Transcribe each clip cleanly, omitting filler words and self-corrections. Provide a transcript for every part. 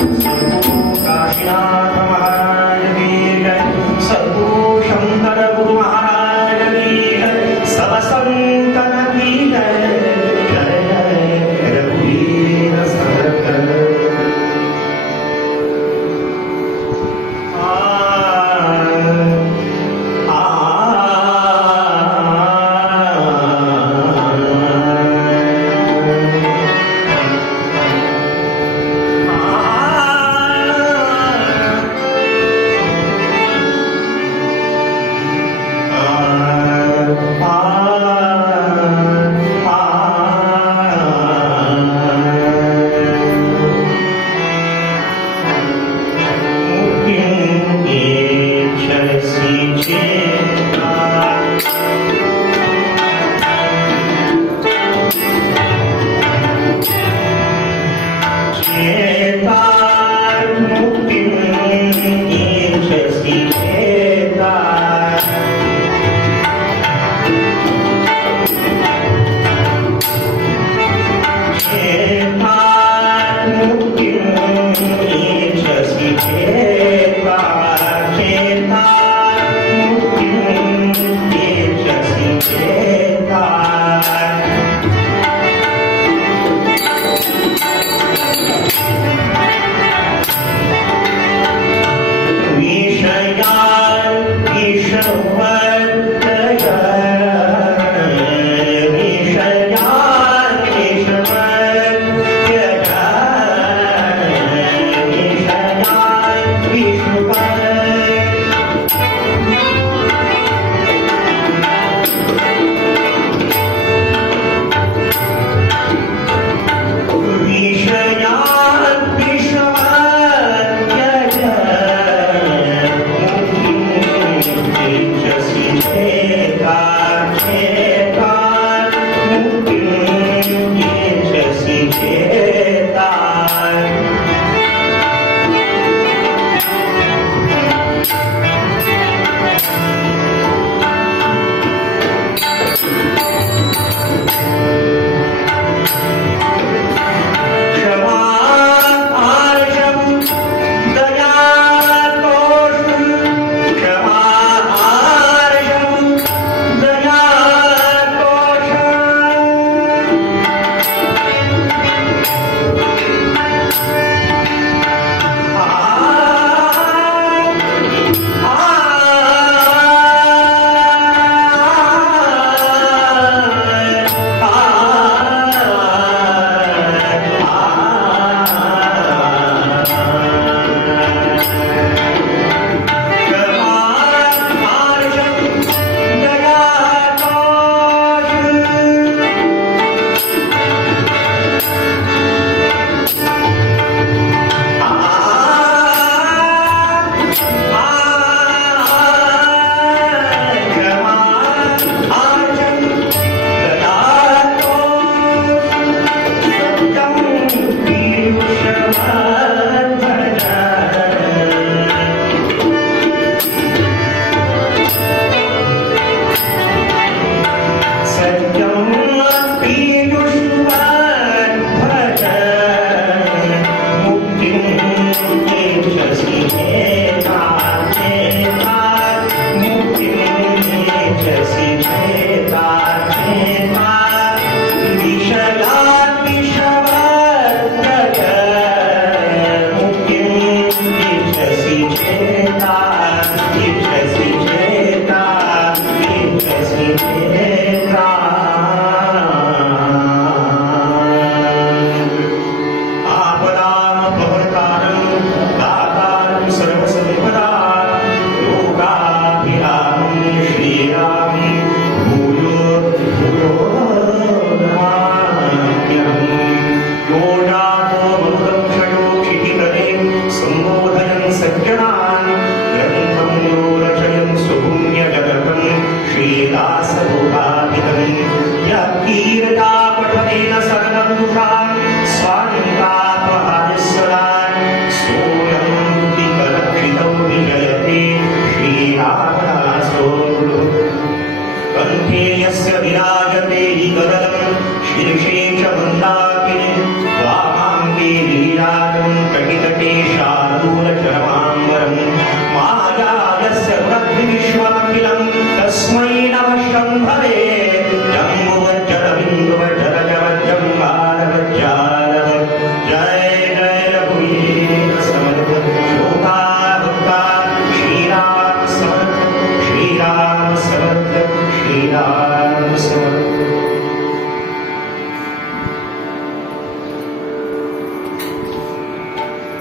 काशीनाथ महाराज की जय, सद्गुरु शंकर गुरु महाराज की जय, सब संतन की जय। जय जय रघुवीर समर्थ।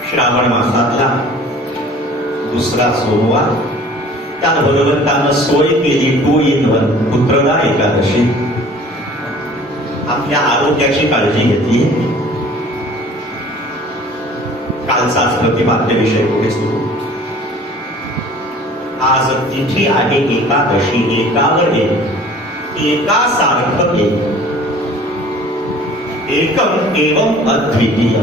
श्रावण मासातला दुसरा सोमवार, त्यात भगवंतानं सोय केली 2 in 1 पुत्रदा एकादशी. आपल्या आरोग्याची काळजी घेतली. कालचाच प्रतिपाद्य विषय पुढे सुरू. आज तिथी आहे एकादशी. एकावर एका सारखं एकम एवं अद्वितीय.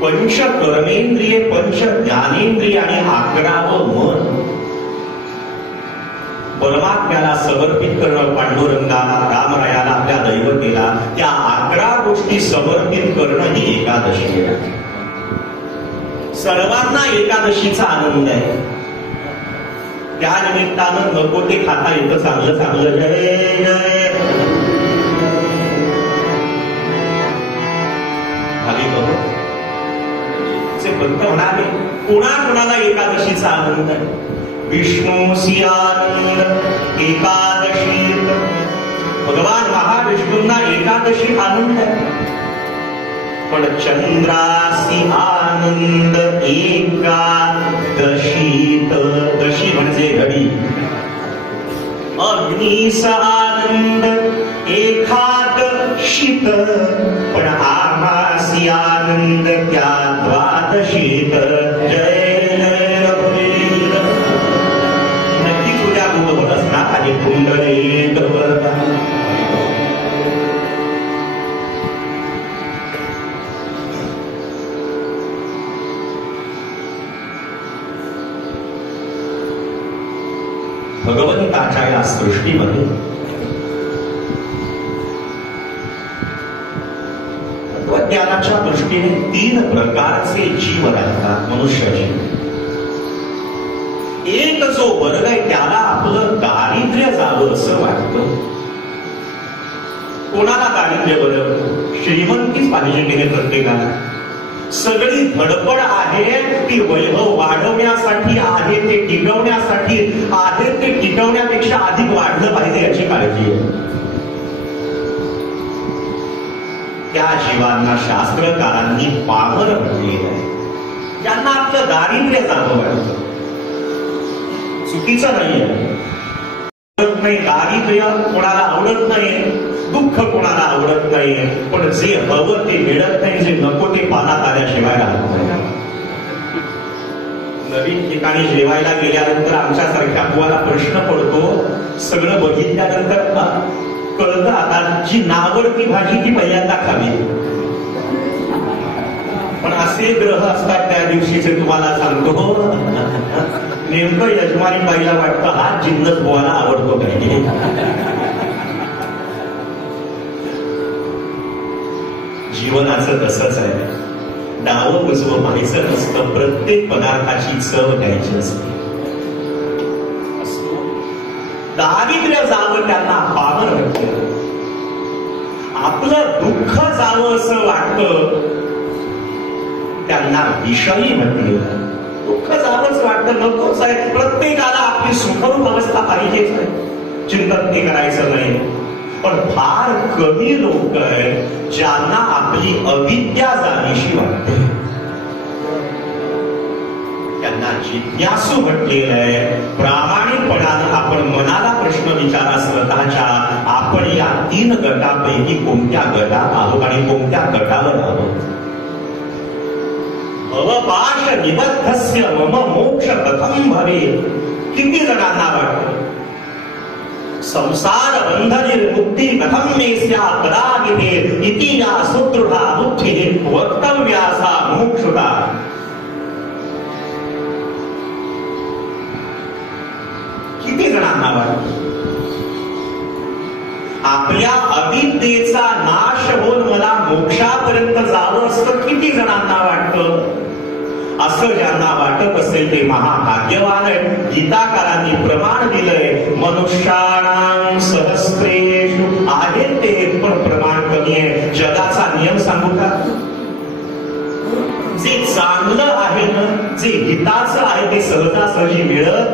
पंच कर्मेंद्रिय, पंच ज्ञानेंद्रिय आणि 11वं मन परमात्म्याला समर्पित करणं. पांडुरंगाला, रामरायाला, आपल्या दैवतेला त्या 11 गोष्टी समर्पित करणं ही एकादशी आहे. सर्वांना एकादशीचा आनंद आहे. त्या निमित्तानं नको ते खाता येतं. चांगलं चांगलं जय जय भक्त म्हणाले. कोणाला एकादशीचा आनंद आहे? विष्णूसी आनंद एकादशीत. भगवान महाविष्णूंना एकादशी आनंद आहे. पण चंद्रासी आनंद एकादशीत. दशी म्हणजे घडी. अग्नीस आनंद एकादशीत. पण आमासी आनंद त्या द्वादशीत. जय जय रघुवीर. नक्कीच उद्या गुरु होत असणार आणि कुंडलित वरदा. भगवंताच्या या सृष्टीमध्ये तत्वज्ञानाच्या दृष्टीने 3 प्रकारचे जीव राहतात मनुष्याचे. एक जो वर्ग आहे त्याला आपलं दारिद्र्य जावं असं वाटतं. कोणाला दारिद्र्य बरं? श्रीमंतीच पाहिजे की प्रत्येकाला. सगळी धडपड आहे ती वैभव वाढवण्यासाठी आहे, ते टिकवण्यासाठी आहे. ते टिकवण्यापेक्षा अधिक वाढलं पाहिजे याची काळजी आहे. त्या जीवांना शास्त्रकारांनी पामर म्हटलेलं आहे. ज्यांना आपलं दारिद्र्य जावं वाटतं. चुकीचं नाहीये. नाही दारिद्र्य कोणाला आवडत नाही, दुःख कोणाला आवडत नाही. पण जे हवं ते मिळत नाही, जे नको ते पानात आल्याशिवाय राहत नाही. नवीन ठिकाणी जेवायला गेल्यानंतर आमच्यासारख्या बुवाला प्रश्न पडतो. सगळं बघितल्यानंतर कळतं आता जी नावडती भाजी ती पहिल्यांदा खावी. पण असे ग्रह असतात त्या दिवशीचे तुम्हाला सांगतो. नेमकं यजमानी बाईला वाटतं हा जिन्नस बुवाला आवडतो काही. जीवनाचं तसंच आहे. डावं उजवं पाहायचं नसतं. प्रत्येक पदार्थाची चव घ्यायची असते. दारिद्र्य जावं त्यांना पावर वाटतं. आपलं दुःख जावं असं वाटतं त्यांना विषयी म्हटलं. दुःख जावंच वाटतं, नकोच आहे. प्रत्येकाला आपली सुखरूप अवस्था पाहिजेच आहे. चिंतन ते करायचं नाही. पण फार कमी लोक आहेत ज्यांना आपली अविद्या जाणीशी वाटते. त्यांना जिज्ञासू म्हटलेलं आहे. प्रामाणिकपणानं आपण मनाला प्रश्न विचारा स्वतःच्या. आपण या 3 गटापैकी कोणत्या गटात आहोत आणि कोणत्या गटावर आहोत? अवपाश निबद्धस्य मम मोक्ष कथम भवे. किती जणांना वाटतं संसार बंधनिर्मुक्ती कथम मे स्यात् कदाचित् इति या सुदृढा बुद्धिः वक्तव्यासा मुमुक्षुता. किती जणांना वाटतं आपल्या अविद्येचा नाश होऊन मला मोक्षापर्यंत जावं असं? किती जणांना वाटतं? असं ज्यांना वाटत असेल ते महाभाग्यवान आहे. गीताकारांनी प्रमाण दिलंय. मनुष्याणां सहस्रेषु आहेत ते, पण प्रमाण कमी आहे. जगाचा नियम सांगू का? जे चांगलं आहे ना, जे हिताचं आहे ते सहजासहजी मिळत.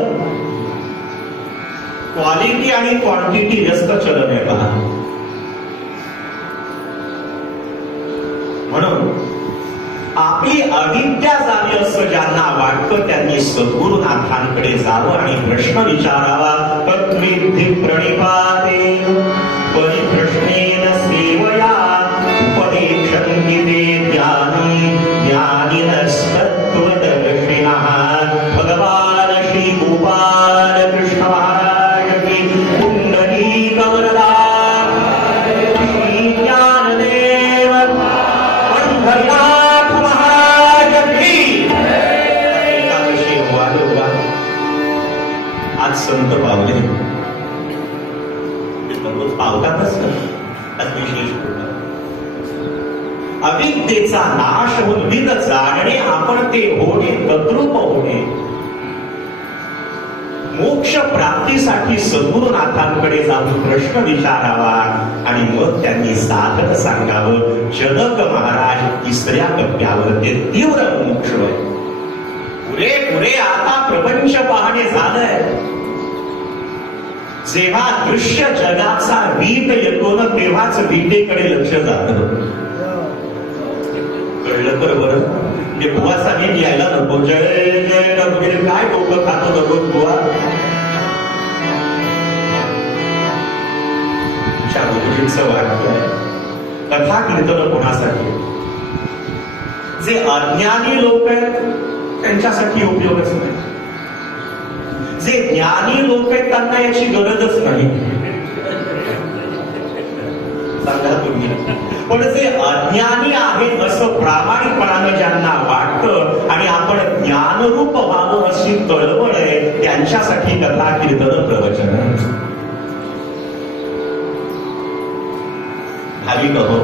क्वालिटी आणि क्वांटिटी व्यस्त चलन आहे पहा. म्हणून आपली अविद्या जावी असं ज्यांना वाटतं त्यांनी सद्गुरुनाथांकडे जावं आणि प्रश्न विचारावा. तत्विद्धि प्रणिपाते परिप्रश्नेन सेवया उपदेशन्ति ते ज्ञानं ज्ञानिनस्तत्त्वदर्शिनः. भगवान श्री गोपाल कृष्ण महाराज की पुंडरीक वरदा श्री ज्ञानदेव पंढरीनाथ महाराज की. एकादशी वालोबा आज संत पावले रोज पावतातच आज विशेष अविद्येचा नाश होऊन विद जाणणे आपण ते होणे तद्रूप होणे. मोक्ष प्राप्तीसाठी सद्गुरुनाथांकडे जाऊन प्रश्न विचारावा आणि मग त्यांनी साधन सांगावं. जनक महाराज तिसऱ्या टप्प्यावर ते तीव्र मोक्ष पुरे पुरे आता प्रपंच पाहणे झालंय. जेव्हा दृश्य जगाचा वीट येतो ना तेव्हाच वीटेकडे लक्ष जातं. कळलं तर बरं. म्हणजे बुवाचा वीट यायला नको. जय जय रघुवीर काय डोकं खातो दररोज बुवा. रघुवीरचं वाटतं कथा कीर्तन कोणासाठी? जे अज्ञानी लोक आहेत त्यांच्यासाठी उपयोगच नाही. जे ज्ञानी लोक आहेत त्यांना याची गरजच नाही. सांगा तुम्ही. पण जे अज्ञानी आहेत असं प्रामाणिकपणानं ज्यांना वाटतं आणि आपण ज्ञानरूप व्हावं अशी तळमळ आहे त्यांच्यासाठी कथा कीर्तन प्रवचन. भाविक हो,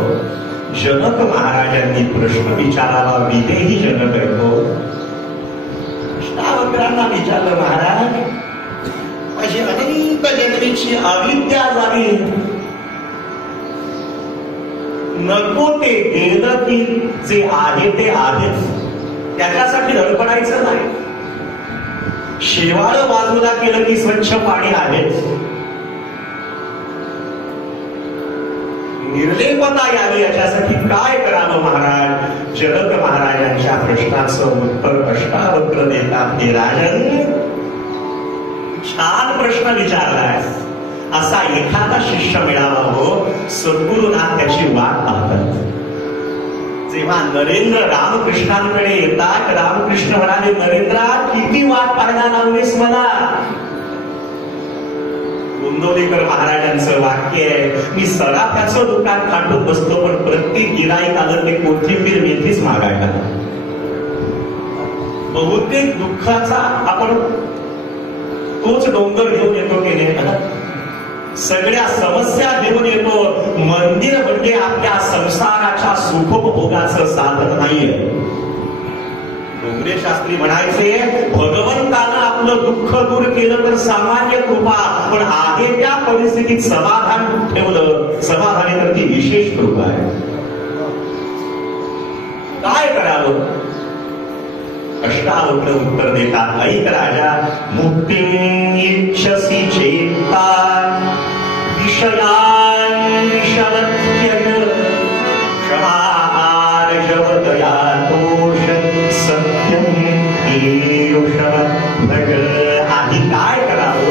जनक महाराजांनी प्रश्न विचारावा. विदेही जनक येतो कृष्णावक्रांना विचारलं, महाराज माझी अनंत जन्मीची अविद्या जावी. नको ते गेलं की जे आहे ते आहेच. त्याच्यासाठी धडपडायचं नाही. शेवाळ बाजूला केलं की स्वच्छ पाणी आहेच. निर्लेपता यावी याच्यासाठी काय करावं महाराज? जनक महाराजांच्या प्रश्नाचं उत्तर अष्टावक्र देतात. हे राजन, छान प्रश्न विचारलाय. असा एखादा शिष्य मिळावा हो. सद्गुरुनाथ त्याची वाट पाहतात. जेव्हा नरेंद्र रामकृष्णांकडे येतात, रामकृष्ण म्हणाले, नरेंद्रा किती वाट पाहायला लावलीस मला? गोंदवलेकर महाराजांचं वाक्य आहे, मी सराफ्याचं दुकान थाटून बसतो पण प्रत्येक गिराईक आलं ते कोथिंबीर मेथीच मागायला. बहुतेक दुःखाचा आपण तोच डोंगर घेऊन येतो की नाही? सगळ्या समस्या घेऊन येतो. मंदिर म्हणजे आपल्या संसाराच्या सुखभोगाचं साधन नाहीये. डोंगरे शास्त्री म्हणायचे, भगवंतानं आपलं दुःख दूर केलं तर सामान्य कृपा, पण आहे त्या परिस्थितीत समाधान ठेवलं, समाधानी तर ती विशेष कृपा आहे. काय करावं? अष्टावक्र उत्तर देतात. ऐक राजा, मुक्तिं इच्छसि चेत्ता विषयान् विषवत्यज क्षमार्जवतया दोष सत्यं पीयूषव भज. आधी काय करावं?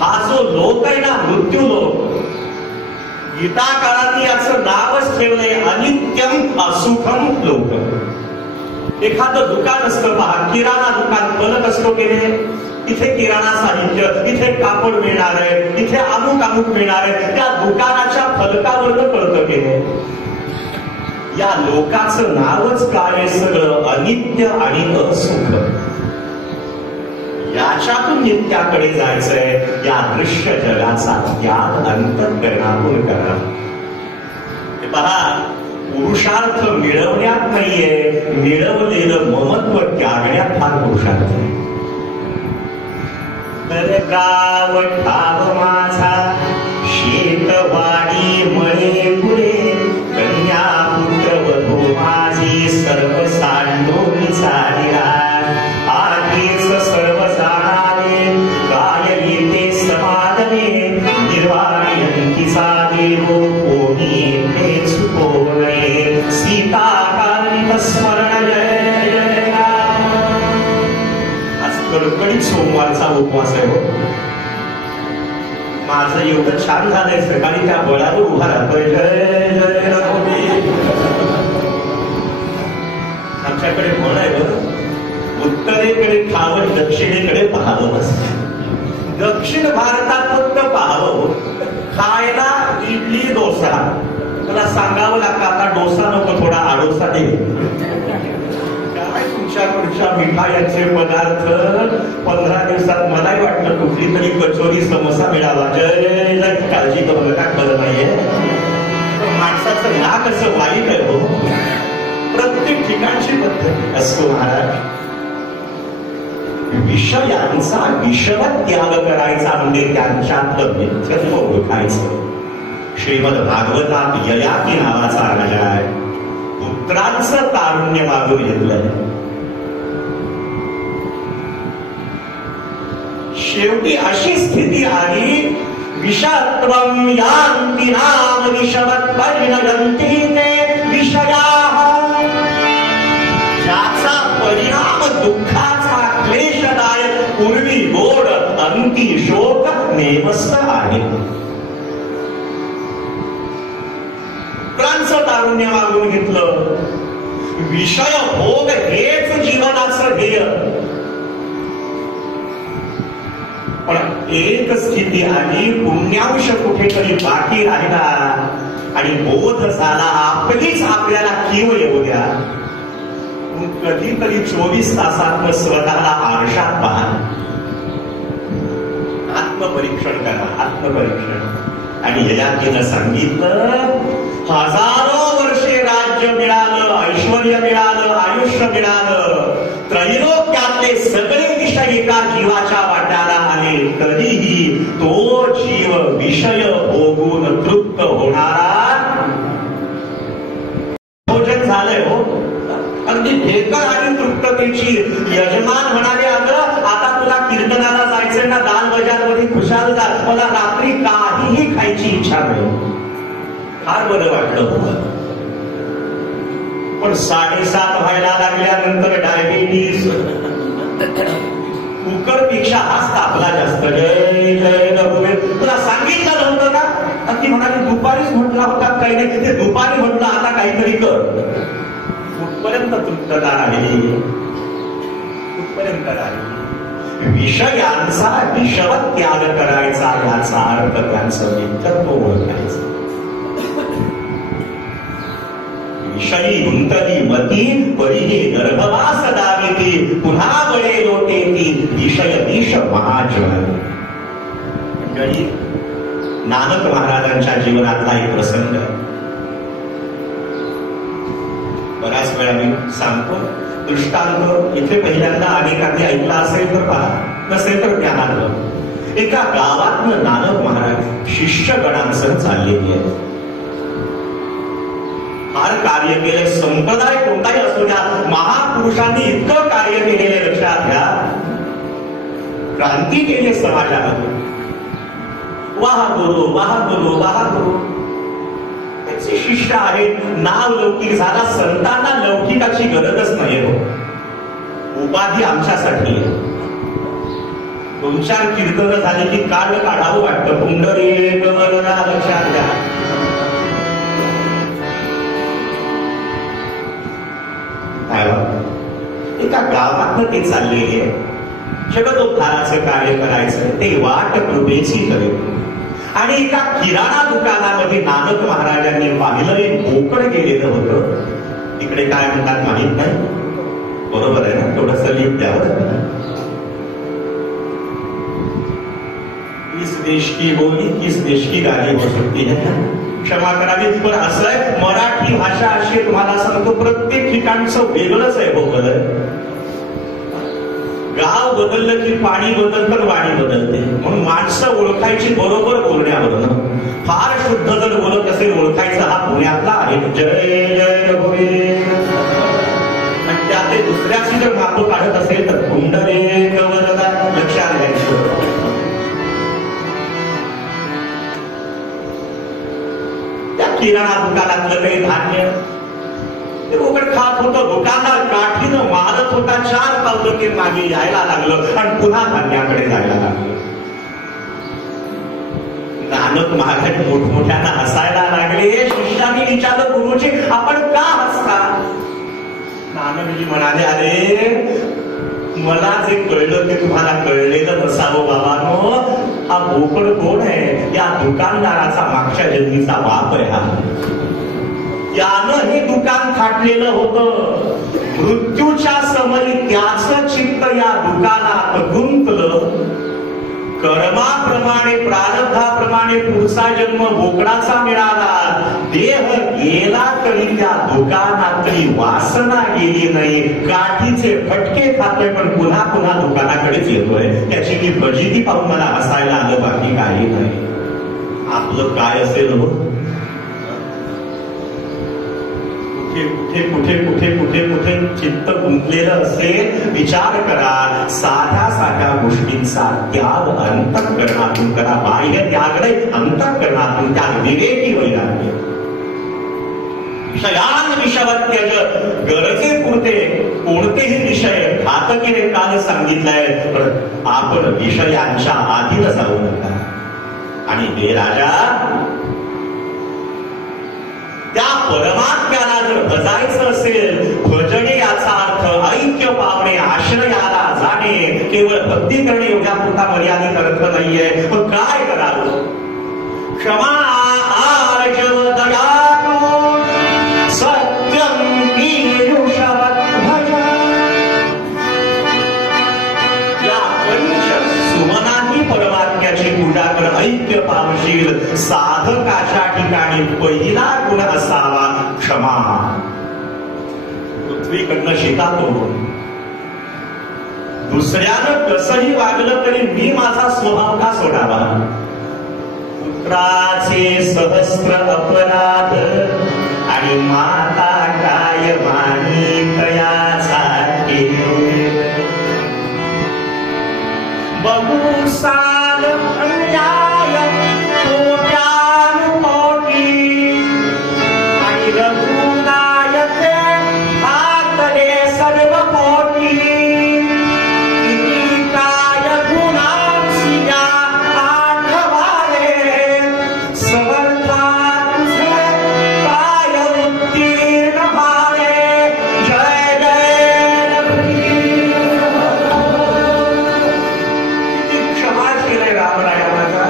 हा जो लोक आहे ना, मृत्यू लोक, गीता काळात याचं नावच ठेवलंय अनित्यम असुखम लोक. एखादं दुकान असतं पहा, किराणा दुकान, फलक असतो की नाही? इथे किराणा साहित्य, इथे कापड मिळणार आहे, इथे अमुक अमुक मिळणार आहे. त्या दुकानाच्या फलकावरनं कळतं की नाही? या लोकाचं नावच काय? सगळं अनित्य आणि असुख. याच्यातून नित्याकडे जायचंय. या दृश्य जगाचा त्याग अंतःकरणातून करा. हे पहा, पुरुषार्थ मिळवण्यात नाहीये, मिळवलेलं ममत्व त्यागण्यात हा पुरुषार्थ आहे. तर गाव ठाव माझा शेतवाडी मळे पुढे, कन्या पुत्र वधू माझी सर्व सांडोनी चालिला. आधीच सर्व जाणारे काय येते समाधने, निर्वाणयंतीचा देव कोणी येथे चुकवणे. सीता ठणठणीत सोमवारचा उपवास आहे हो. माझं एवढं छान झालंय, सकाळी त्या बळावर उभा राहतोय, जय जय रघुवीर. आमच्याकडे म्हण आहे बरं, उत्तरेकडे खावं, दक्षिणेकडे पाहावं. दक्षिण भारतात फक्त पाहावं, खायला इडली डोसा. मला सांगावं लागतं, आता डोसा नको, थोडा आडोसा दे. काय तुमच्याकडच्या मिठायांचे पदार्थ 15 दिवसात मलाही वाटलं कुठली तरी कचोरी समोसा मिळावा. जय जय. काळजी करू नका, खरं नाहीये. माणसाचं नाक असं वाईट आहे हो. प्रत्येक ठिकाणची पद्धत असतो महाराज. विषयांचा विषवत त्याग करायचा म्हणजे त्यांच्यातलं व्यक्तित्व ओळखायचं. श्रीमद भागवतात ययाती नावाचा राजा आहे, पुत्रांचं तारुण्य मागून घेतलंय. शेवटी अशी स्थिती आली, विषत्वं यान्ति नाम विषवत् परिणयन्ति ते विषयाः. ज्याचा परिणाम दुःखाचा क्लेशदायक, पूर्वी गोड अंती शोक नेमस्त आहे. पुत्रांचं तारुण्य मागून घेतलं. विषय भोग हेच जीवनाचं ध्येय. पण एक स्थिती आली, पुण्यांश कुठेतरी बाकी राहिला आणि बोध झाला आपलीच आपल्याला कीव येऊ द्या. कधीतरी 24 तासात स्वतःला आरशात पहा, आत्मपरीक्षण करा, आत्मपरीक्षण. आणि ययातीनं सांगितलं, हजारो वर्षे राज्य मिळालं, ऐश्वर्य मिळालं, आयुष्य मिळालं, त्रैलोक्यातले सगळे विषय एका जीवाच्या वाट्याला आले, तरीही तो जीव विषय भोगून तृप्त होणारा भोजन झालंय हो. अगदी भेकर आणि तृप्ततेची. यजमान म्हणाले, अगं आता तुला कीर्तनाला जायचंय ना, दाल बजारमध्ये खुशाल जा, मला रात्री काहीही खायची इच्छा नाही. फार बरं वाटलं. पण 7:30 व्हायला लागल्यानंतर डायबिटीस, कुकरपेक्षा हाच तापला जास्त. जय जय रघुवीर. तुला सांगितलं नव्हतं का? ती म्हणाली, दुपारीच म्हटला होता. काही नाही, तिथे दुपारी म्हटलं, आता काहीतरी कर. कुठपर्यंत तृप्तता राहिली, कुठपर्यंत राहिली. विषयांचा विषवत त्याग करायचा, याचा अर्थ त्यांचं व्यक्तित्व ओळखायचं. विषयी गुंतली मती, परिही गर्भवास दाविती, पुन्हा बळे लोटेती, विषय विष महाजन. नानक महाराजांच्या जीवनातला एक प्रसंग आहे. बऱ्याच वेळा मी सांगतो दृष्टांत. इथे पहिल्यांदा अनेकांनी ऐकला असेल तर पहा, नसेल तर ज्ञानात. एका गावातनं नानक महाराज शिष्यगणांसह चाललेली आहेत. फार कार्य केले, संप्रदाय कोणताही असू द्या, महापुरुषांनी इतकं कार्य केलेले लक्षात घ्या. क्रांती केली समाजामध्ये. वाह गुरु, वाह गुरु, वाह गुरु. त्याचे शिष्य आहेत, नाव लौकिक झाला. संतांना लौकिकाची गरजच नाही हो. उपाधी आमच्यासाठी आहे. 2-4 कीर्तन झाली की काल काढावं वाटतं. पुंडरीक वरदा, लक्षात घ्या. एका गावात ते चाललेले आहे. जगदोद्धाराचं कार्य करायचं, ते वाट कृपेची करेल. आणि एका किराणा दुकानामध्ये नानक महाराजांनी पाहिलं, एक बोकड गेलेलं होतं. इकडे काय म्हणतात माहित नाही, बरोबर आहे ना? थोडस लिप द्यावं. इस देश की बोली किस देश की गाली हो सकती है, क्षमा करावी. पण असं आहे, मराठी भाषा अशी तुम्हाला सांगतो, प्रत्येक ठिकाणचं वेगळंच आहे बोकड. गाव बदललं की पाणी बदलतं, वाणी बदलते. म्हणून माणसं ओळखायची बरोबर बोलण्यावरून. फार शुद्ध जर बोलत असेल, ओळखायचा हा पुण्यातला आहे. जय जय रघुवीर. आणि त्या ते दुसऱ्याची जर मागो काढत असेल तर पुंडरीक वरदा, लक्षात घ्यायचं. त्या किराणा दुकानातलं काही धान्य ते उघड खात होतं. दुकानदार काठीनं मारत होता. 4 पावलं ते मागे यायला लागलं आणि पुन्हा धान्याकडे जायला लागलं. नानक महाराज मोठमोठ्यानं हसायला लागले. शिष्याने विचारलं, गुरुजी आपण का हसता? नानकजी म्हणाले, अरे मला जे कळलं ते तुम्हाला कळलेलं नसावं बाबांनो. हा बोकड कोण आहे? या दुकानदाराचा मागच्या जन्मीचा बाप आहे. हा यानं हे दुकान थाटलेलं होतं. मृत्यूच्या समयी त्याचं चित्त या दुकानात गुंतलं. कर्माप्रमाणे प्रारब्धाप्रमाणे पुढचा जन्म बोकडाचा मिळाला. देह गेला तरी त्या दुकानातली वासना गेली नाही. काठीचे फटके खातोय पण पुन्हा पुन्हा दुकानाकडेच येतोय. त्याची मी फजिती पाहून मला हसायला आलं, बाकी काही नाही. आपलं काय असेल हो? कुठे कुठे कुठे कुठे कुठे चित्त गुंतलेलं असेल. विचार करा. साध्या साध्या गोष्टींचा त्याग अंतःकरणातून करा. बाह्य त्याग नाही, अंतःकरणातून त्याग. विवेकी वैराग्य. विषयान विषवत्यज. गरजेपुरते कोणतेही विषय घातकीने काल सांगितलंय, पण आपण विषयांच्या आधीन जाऊ नका. आणि हे राजा, त्या परमात्म्याला जर भजायचं असेल, भजणे याचा अर्थ ऐक्य पावणे, आश्रयाला जाणे. केवळ भक्ती करणे एवढ्या पुरता मर्यादित अर्थ नाहीये. पण काय करावं? क्षमा आर्जव दयाळु सत्यम पीयूषवत् भज. या पंच सुमनांनी परमात्म्याची पूजा कर, ऐक्य पावशील. साधकाच्या ठिकाणी पहिला गुण असावा क्षमा. पृथ्वीकडनं शेतातून दुसऱ्यानं कसंही वागलं तरी मी माझा स्वभाव का सोडावा? पुत्राचे सहस्र अपराध आणि माता काय मानी तयाचा बहु साल अन्याय कोट्यानुकोटी आणि रघुनायके आतले सर्व कोटी. किती काय गुणांसिया आठवारे समर्था तुझे काय उत्तीर्ण भावे. जय जय रामराया.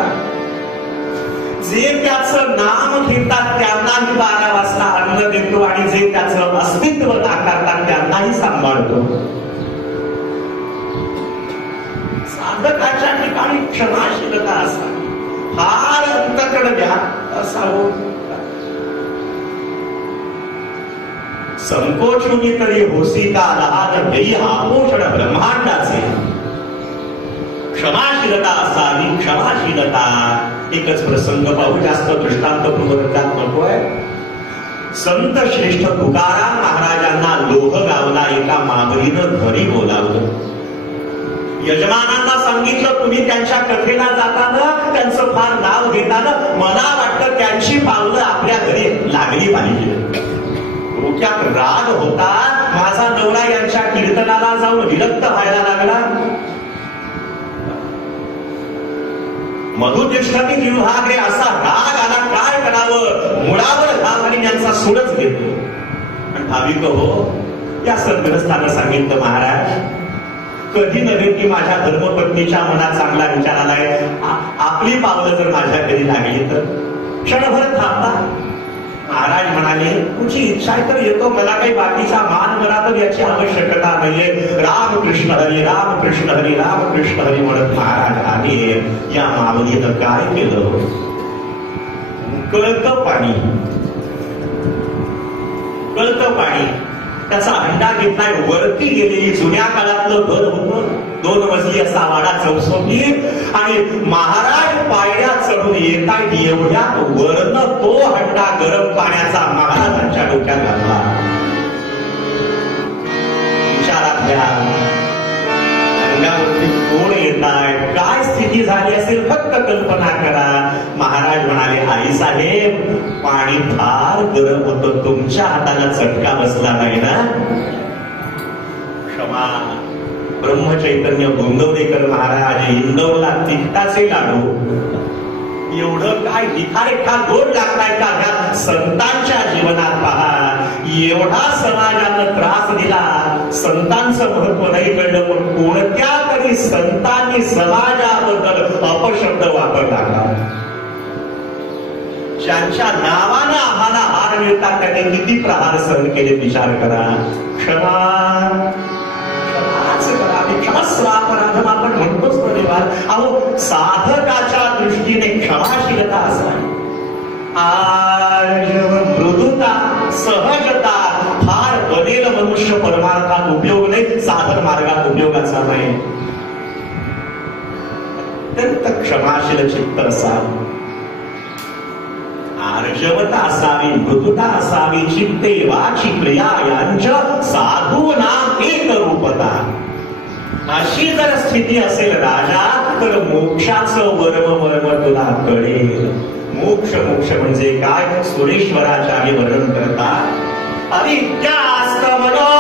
जे त्याचं नाम घेतात त्यांनाही 12 वाजता अन्न देतो आणि जे त्याचं अस्तित्व नाकारतात त्यांनाही सांभाळतो. साधकाच्या ठिकाणी क्षमाशीलता असावी. फार अंतःकरण ध्यान असावं. संकोचुनी तरी होसी का लहान भेई आपोषण ब्रह्मांडाचे. क्षमाशीलता असावी. क्षमाशीलता. एकच प्रसंग पाहू, जास्त दृष्टांत पुनरुच्चार नकोय. संत श्रेष्ठ तुकाराम महाराजांना लोहगावला एका मागरीनं घरी बोलावलं. यजमानांना सांगितलं, तुम्ही त्यांच्या कथेला जाताना त्यांचं फार नाव घेताना मला वाटतं त्यांची पावलं आपल्या घरी लागली पाहिजे. डोक्यात राग होता. माझा नवरा यांच्या कीर्तनाला जाऊन विरक्त व्हायला लागला. मधुतिष्ठती जिव्हाग्रे असा राग आला. काय करावं? मुळावर घाम आणि यांचा सूडच घेतो. आणि भाविक हो, या सद्ग्रस्तानं सांगितलं, महाराज कधी नव्हे की माझ्या धर्मपत्नीच्या मनात चांगला विचार आलाय. आपली पावलं जर माझ्या घरी लागली तर क्षणभर थांबता. महाराज म्हणाले, तुझी इच्छा आहे तर येतो. मला काही बाकीचा मान मला तर याची आवश्यकता नाहीये. रामकृष्ण हरी रामकृष्ण हरी रामकृष्ण हरी म्हणत महाराज आले. या मावलीनं काय केलं? कळतं पाणी, कळतं पाणी. त्याचा हंडा घेतलाय. वरती गेलेली जुन्या काळातलं घर होतं. 2 मजली असा वाडा, चौसोटी. आणि महाराज पायऱ्या चढून येतात. एवढ्यात वरनं तो हंडा गरम पाण्याचा महाराजांच्या डोक्यात घातला. विचारात घ्या, अंगावरती कोण येत आहे, काय स्थिती झाली. झाली असेल फक्त कल्पना करा. महाराज म्हणाले, आई साहेब पाणी फार गरम होतं, तुमच्या हाताला चटका बसला नाही ना. क्षमा. ब्रह्मचैतन्य गोंदवलेकर महाराज इंदौरला तिखटाचे लाडू, एवढं काय निखारे का गोड लागताय का ह्या संतांच्या जीवनात पहा. एवढा समाजानं त्रास दिला, संतांचं महत्व नाही कळलं, पण कोणत्या तरी संतांनी समाजाबद्दल अपशब्द वापरला. ज्यांच्या नावानं आम्हाला हार मिळतात त्यांनी किती प्रहार सहन केले विचार करा. क्षमा क्षमस्वापराधम आपण म्हणतोच परिवार. अहो साधकाच्या दृष्टीने क्षमाशीलता असावी, मृदुता, सहजता फार बनेल मनुष्य परमार्थात उपयोग नाही, साधन मार्गात उपयोगाचा नाही. अत्यंत क्षमाशील चित्त असावं, आर्जवता असावी, मृदुता असावी, चित्ते वाची क्रिया यांच्या साधूनाम एक रूपता. अशी जर स्थिती असेल राजा तर मोक्षाचं वर्म तुला कळेल. मोक्ष मोक्ष म्हणजे काय सुरेश्वराचार्य वर्णन करतात. अविद्यास्तमनो,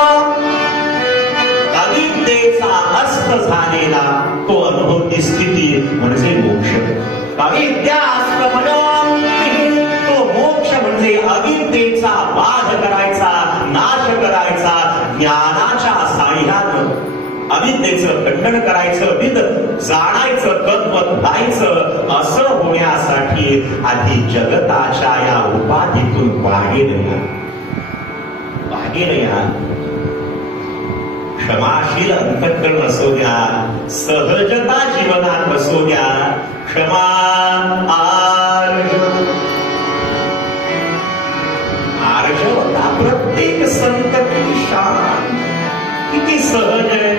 अविद्येचा अस्त झालेला तो अनुभवती स्थिती म्हणजे मोक्ष. अविद्यास्तमनो, तो मोक्ष म्हणजे अविद्येचा बाध करायचा, नाश करायचा, ज्ञानाच्या साह्यानं अविद्येचं खंडन करायचं, विद जाणायचं, तत्व जायचं. असं होण्यासाठी आधी जगताच्या या उपाधीतून बाहेर या. क्षमाशील अंतःकरण असू द्या, सहजता जीवनात असू द्या. क्षमा आर्जवता प्रत्येक संकटी शांत किती सहज आहे.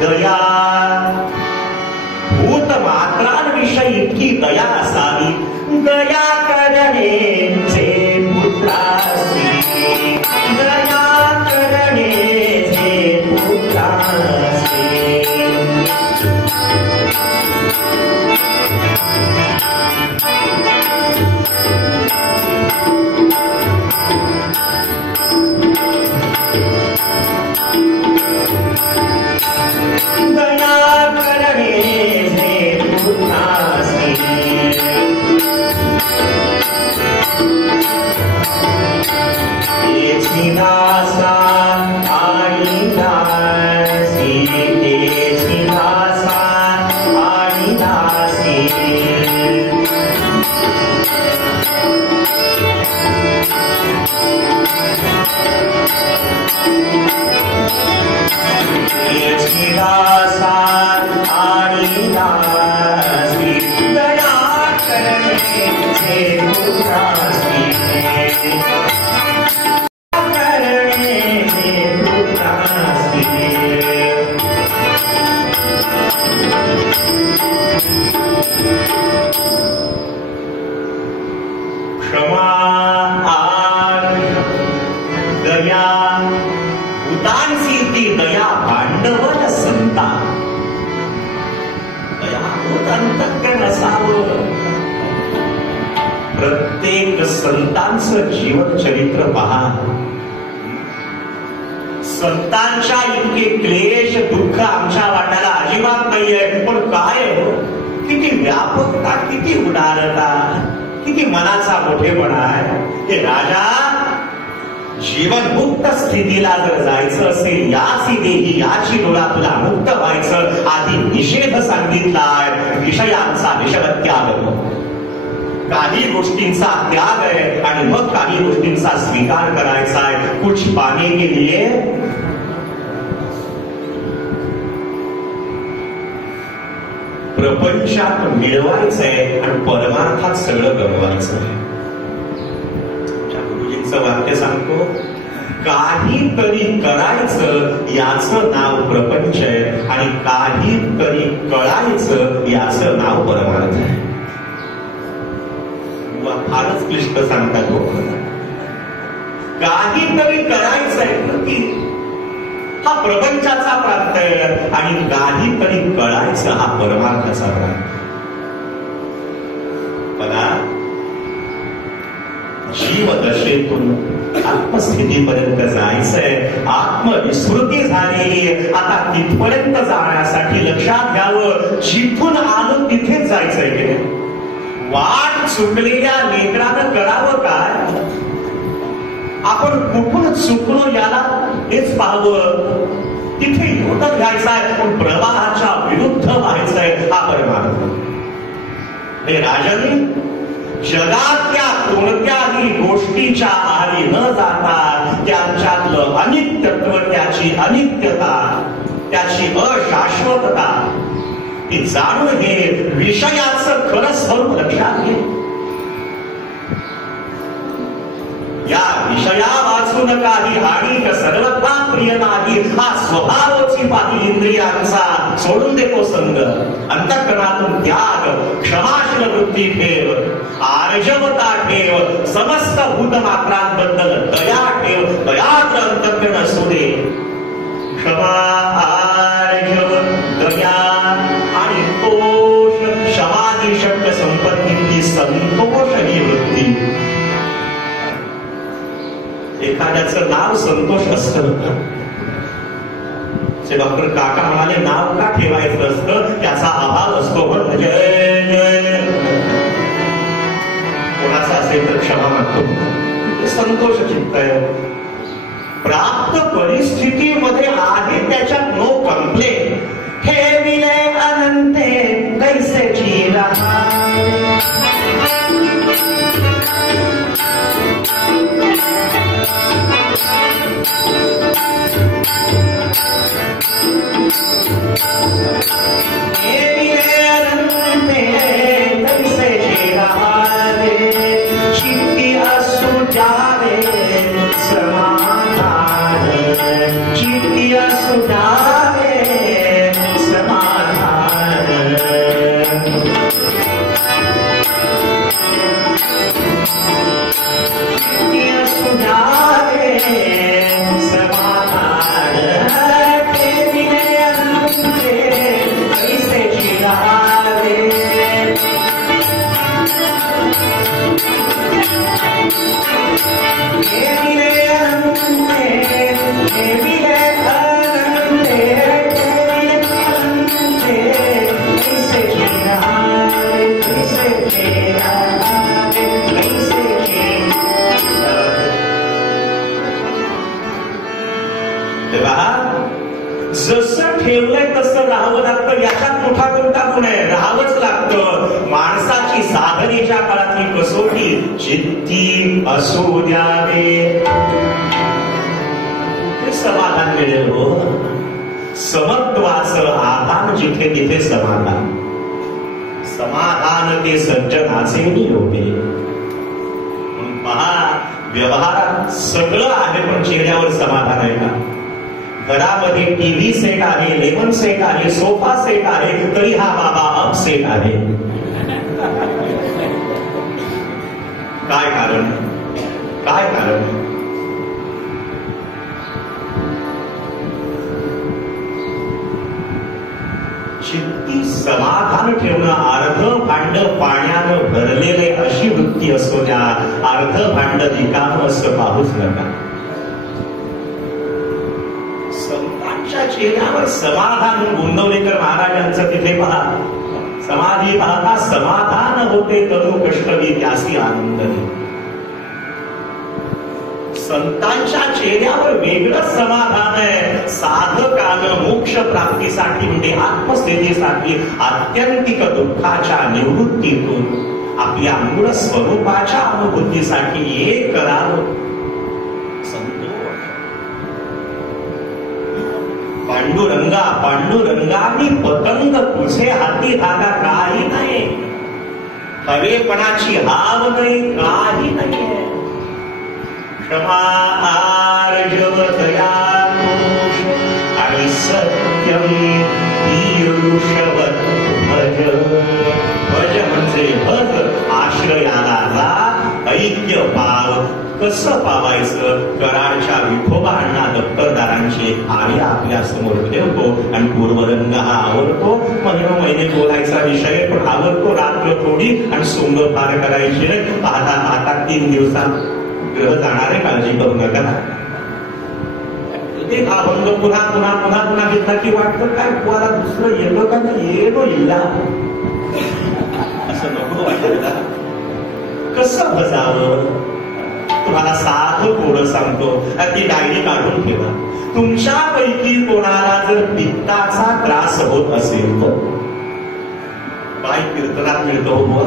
दया, भूत मात्रांविषयी इतकी दया असावी. दया करणे जे पुत्रासी, दया करणे जे पुत्रासी. प्रत्येक संतांचं जीवन चरित्र पहा. संतांच्या इतके क्लेश दुःख आमच्या वाट्याला अजिबात नाहीये, पण काय किती व्यापकता, किती उदारता, किती मनाचा मोठेपणा आहे. हे राजा, जीवनमुक्त स्थितीला जर जायचं असेल, याची देही याची डोळा तुला मुक्त व्हायचं, आधी निषेध सांगितलाय. विषयांचा विषवत्याग, काही गोष्टींचा त्याग आहे आणि मग काही गोष्टींचा स्वीकार करायचा आहे. कुछ पाने के लिए प्रपंचात मिळवायचंय आणि परमार्थात सगळं गमवायचंय. गुरुजींचं वाक्य सांगतो, काहीतरी करायचं याचं नाव प्रपंच आहे आणि काहीतरी कळायचं याचं नाव परमार्थ आहे. फारच क्लिष्ट सांगतात. काहीतरी करायचंय की हा प्रपंचाचा प्राप्त आहे आणि काहीतरी कळायचं हा परमार्थाचा प्राप्त. मला जीवदशेतून आत्मस्थितीपर्यंत जायचंय. आत्मविस्मृती झालेली, आता तिथपर्यंत जाण्यासाठी लक्षात घ्यावं, जिथून आलो तिथेच जायचंय की नाही. वाट चुकलेल्या लेकरानं करावं काय? आपण कुठून चुकलो याला हेच पाहावं, तिथे योगदान घ्यायचंय, पण प्रवाहाच्या विरुद्ध व्हायचंय हा परमार्थ. हे राजाने जगातल्या कोणत्याही गोष्टीच्या आहारी न जाता त्यांच्यातलं अनित्यत्व, त्याची अनित्यता, त्याची अशाश्वतता ती जाणून घे. विषयाचं खरं स्वरूप लक्षात घे. या विषया वाचू नका ही हाणी सर्वथा प्रिय नाही, हा स्वभावची पाहिली इंद्रियांचा सोडून देतो संग. अंतःकरणातून त्याग, क्षमाशील वृत्ती ठेव, आर्जवता ठेव, समस्त भूतमात्रांबद्दल दया ठेव, दयाच अंतःकरण असू दे. क्षमा, आर्जव, दया आणि तोष, क्षमादी षट् संपत्तीतली संतोष ही वृत्ती. एखाद्याचं नाव संतोष असतं. डॉक्टर काका म्हणाले नाव का ठेवायचं असतं, त्याचा अभाव असतो. म्हणजे कोणाचा असेल तर क्षमा मागतो, संतोष चित्त आहे. प्राप्त परिस्थितीमध्ये आहे त्याच्यात नो कंप्लेन. हे विले अनंते कैसे रहा, जसं ठेवलंय तसं राहावं लागतं. याच्यात मोठा कोणता गुण आहे? राहावंच लागतं. माणसाची साधनेच्या काळातली कसोटी चित्ती असू द्यावे, हे समाधान मिळेल. हो, समत्वाचं आधान जिथे तिथे समाधान. समाधान ते सज्जनाचे होते. पहा, व्यवहारात सगळं आहे पण चेहऱ्यावर समाधान आहे का? घरामध्ये टीव्ही सेट आहे, लेमन सेट आहे, सोफा सेट आहे, तरी हा बाबा अप सेट आहे. काय कारण? काय कारण? चित्ती समाधान ठेवणं. अर्ध भांड पाण्यानं भरलेले अशी वृत्ती असतो द्या, अर्ध भांड रिकामं असं पाहूच नका. संतांच्या चेहऱ्यावर समाधान. गोंदवलेकर महाराजांचं तिथे पहा, समाधी पाहता समाधान होते तनु कष्टवी त्यासी आनंद. संतांच्या चेहऱ्यावर वेगळं समाधान आहे. साधकानं मोक्ष प्राप्तीसाठी म्हणजे आत्मस्थितीसाठी आत्यंतिक दुःखाच्या निवृत्तीतून आपल्या मूळ स्वरूपाच्या अनुभूतीसाठी एक करावं. पांडुरंगा पांडुरंगानी पतंग तुझे हाती धागा काही नाही. हवेपणाची हाव नाही, काही नाही. क्षमा, आर्जव, दया आणि सत्यम पीयूषवत भज. भज म्हणजे भज, आश्रयाला जा, ऐक्य पाव. कसं पावायचं? कराडच्या विठोबांना दप्तरदारांची एक आर्या आपल्या समोर ठेवतो आणि पूर्वरंग हा आवडतो. महिनोमय महिने बोलायचा विषय, पण आवडतो रात्र थोडी आणि सोंग पार करायची. पाहता पाहता 3 दिवसात ग्रह जाणार आहे, काळजी करू नका. एक अभंग पुन्हा पुन्हा पुन्हा पुन्हा घेतला की वाटतं काय तुम्हाला दुसरं येतो का नाही, येतो इल्ला असं नको वाटत. कसं बजावं तुम्हाला साधं थोडं सांगतो, ती डायरी काढून ठेवा. तुमच्यापैकी कोणाला जर पित्ताचा त्रास होत असेल तर काय कीर्तनात मिळतो हो,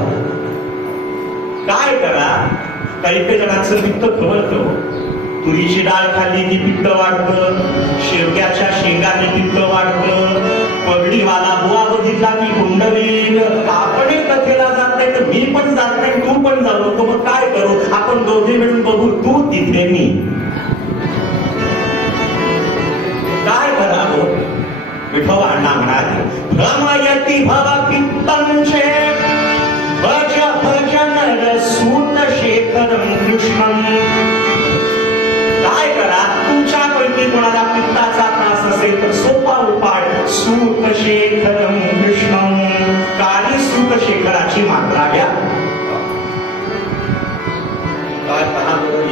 काय करा. काही जणांचं पित्त खवळतं. तुरीची डाळ खाल्ली की पित्त वाढतं, शेवग्याच्या शेंगाने पित्त वाढतं, पगडीवाला बुवा बघितला की कुंडली. आपण कथेला जात नाही तर मी पण जात नाही, तू पण जाऊ नको. मग काय करू, आपण दोघे मिळून बघू, तू तिथे मी. काय करावं. विठोबा अण्णा म्हणाले, भ्रमयति भव पित्तंचे भज भज नर सूत शेखरं कृष्णं. काय करा, तुमच्यापैकी कोणाला पित्ताचा त्रास असेल तर सोपा उपाय, सूत शेखरं कृष्णं. काळी सूत शेखराची मात्रा घ्या.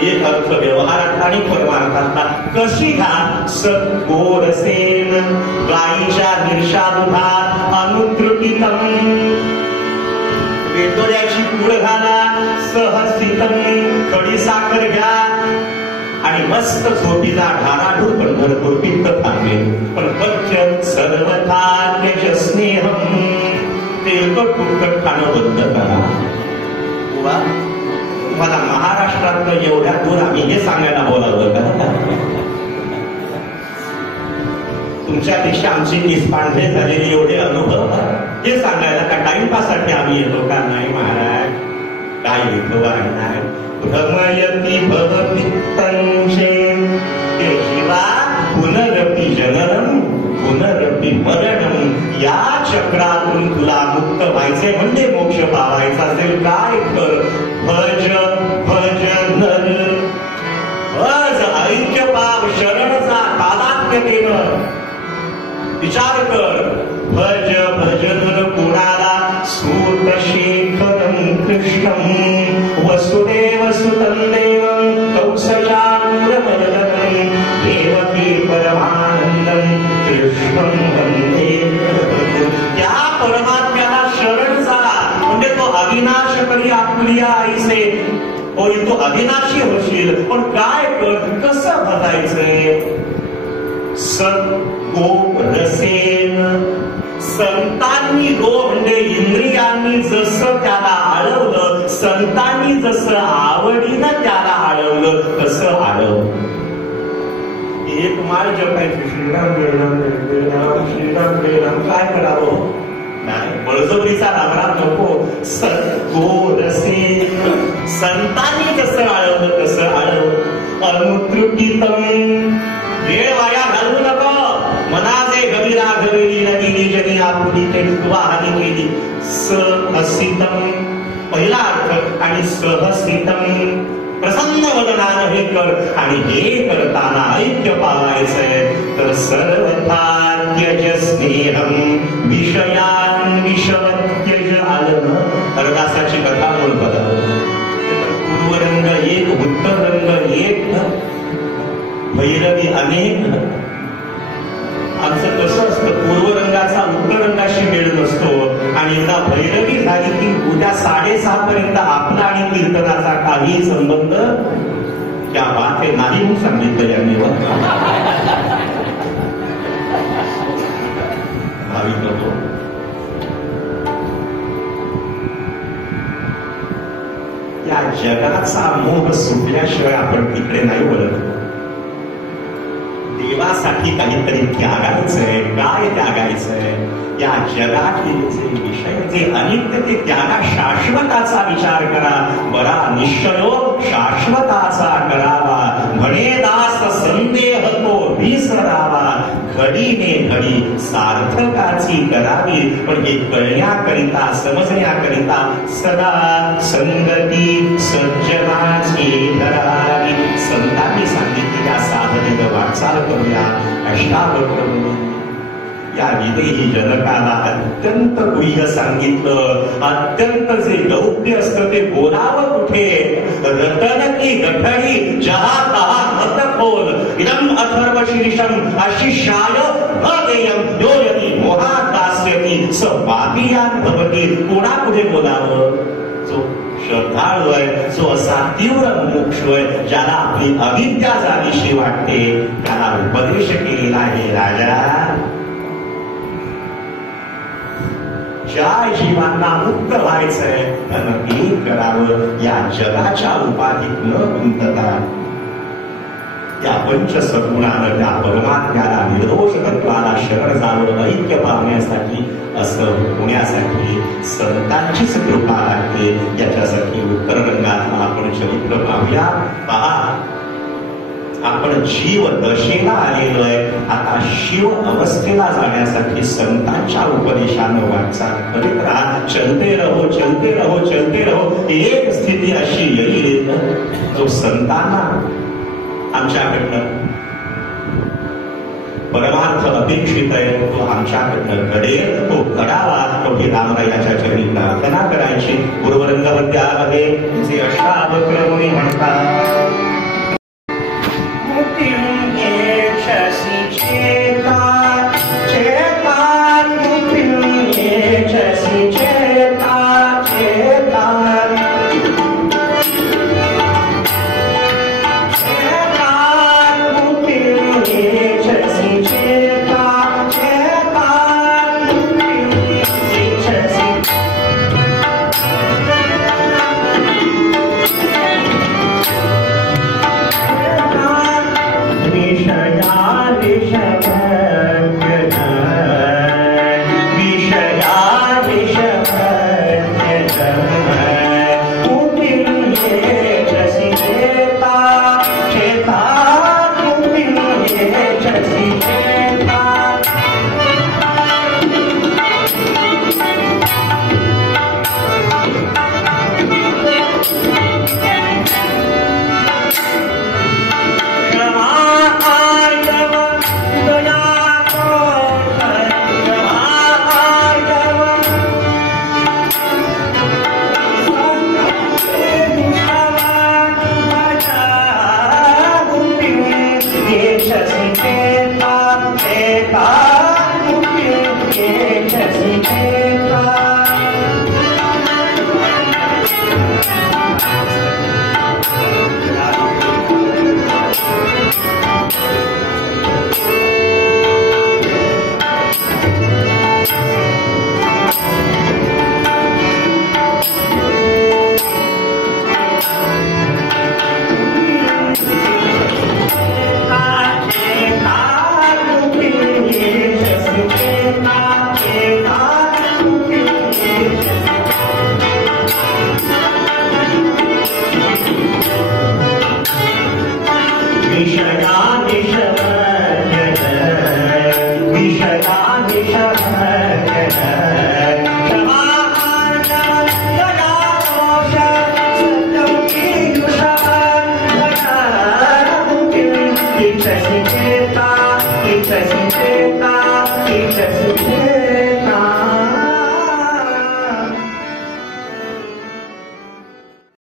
एक अर्थ व्यवहारात आणि परमार्थात कशी घ्या. सद्गोरसेन गाईच्या निर्षा दुधात अनुत्रुटितं. वेतोड्याची पूड घाला. सहसितं खडी साखर घ्या आणि मस्त झोपीला ढाराढूर पण भरपूर पित्त थांबेल. पण पथ्य सर्वथा त्यज स्नेहं. तेलकट तुपकट खाणं बंद करा. मला महाराष्ट्रात एवढ्या दूर आम्ही हे सांगायला बोलावलं का. तुमच्यापेक्षा आमची निष्पांढे झालेली एवढे अनुभव हे सांगायला का टाइमपाससाठी आम्ही येतो का. नाही महाराज, काय येतो नाही. भ्रमयति भव पित्तंचे ते जीवा पुनरपि जननम पुनरपि मरणम. या चक्रातून तुला मुक्त व्हायचे म्हणजे मोक्ष पावायचा असेल काय कर. भज भज नर भज ऐक्य पाव शरणचा तादात्म्यतेनं विचार कर. भज भज नर कोणाला सूत शेखरं कृष्णं. वसुदेव सुतं देवं कौसल्याग्रमदनं देवकी परमानंदं कृष्णं वंदे. त्या परमात्म्याला शरण जा म्हणजे तो अविनाश करी आपल्या आईसे होईल. तो अविनाशी होशील. पण काय कर, कसं बघायचंय. सद्गो रसेन. संतांनी गो म्हणजे इंद्रियांनी जसं त्याला आळवलं, संतांनी जसं आवडीनं त्याला आळवलं तसं आळव. एक माळ जपायची श्रीराम श्रीराम श्रीराम श्रीराम. काय करावं नाही, बळजबरीचा रामराम नको. सद्गो रसे. संतांनी जसं आळवलं तसं आळव. अनुत्रुटितं. वेळ वाया घालवू नको. मनाचे गभीरा घरी नदी जनी आपुली ते वाहनी केली. सहसितं पहिला अर्थ आणि सहसितं प्रसन्न वदनानं हे कर. आणि हे करताना ऐक्य पावायचंय तर सर्वथा त्यज स्नेहं विषयान् विषवत्यज. आलं ना हरदासाची कथा मूळ पदा. पूर्वरंग एक, उत्तर रंग एक, भैरवी अनेक. आमचं कसं असतं, पूर्वरंगाचा उत्तर रंगाशी मेळ नसतो आणि एकदा भैरवी झाली की उद्या 6:30 पर्यंत आपला आणि कीर्तनाचा काही संबंध त्या बाते नाही म्हणून सांगितलं यांनी. भाविक लोक या जगाचा मोह सुटल्याशिवाय आपण तिकडे नाही वळत. देवासाठी काहीतरी त्यागायचंय. काय त्यागायचंय. या जगातील जे विषय जे अनित्य ते त्यागा शाश्वताचा विचार करा. बरा निश्चयो शाश्वताचा करावा. म्हणे दास संदेह तो विसरावा. घडीने घडी सार्थकाची करावी. पण हे कळण्याकरिता समजण्याकरिता सदा संगती सज्जनाची धरावी. संतांनी सांगितलेल्या साधनेनं वाटचाल करूया. अष्टावक्र या विदेही जनकाला अत्यंत गुह्य सांगितलं. अत्यंत जे गौप्य असतं ते बोलावं कुठे. रतन की गठडी जहा तहा मत खोल इदम अथर्व शीर्षम आशिषाय न देयम यो यदि मोहात दास्यति स पापियान भवति. कोणापुढे बोलावं. जो श्रद्धाळू आहे, जो असा तीव्र मुमुक्षु आहे, ज्याला आपली अविद्या जावीशी वाटते, त्याला उपदेश केलेला आहे. राजा, ज्या जीवांना मुक्त व्हायचंय त्यांना एक करावं. या जगाच्या उपाधीत न गुंतता त्या पंचसगुणानं त्या परमात्म्याला निर्दोष तत्वाला शरण जावं. ऐक्य पावण्यासाठी असं होण्यासाठी संतांचीच कृपा लागते. याच्यासाठी उत्तर रंगातला आपण चरित्र पाहूया. पहा, आपण जीव दशेला आलेलो आहे. आता शिव अवस्थेला जाण्यासाठी संतांच्या उपदेशानं वाटचाल करीत राहा. चलते रहो चलते रहो चलते रहो. एक स्थिती अशी येईल जो संतांना आमच्याकडनं परमार्थ अपेक्षित आहे, तो आमच्याकडनं घडेल, तो घडावा. तो रामरायाच्या चरणी प्रार्थना करायची. पूर्वरंगवद्यामध्ये जे अष्टावक्रमुनी म्हणतात, It's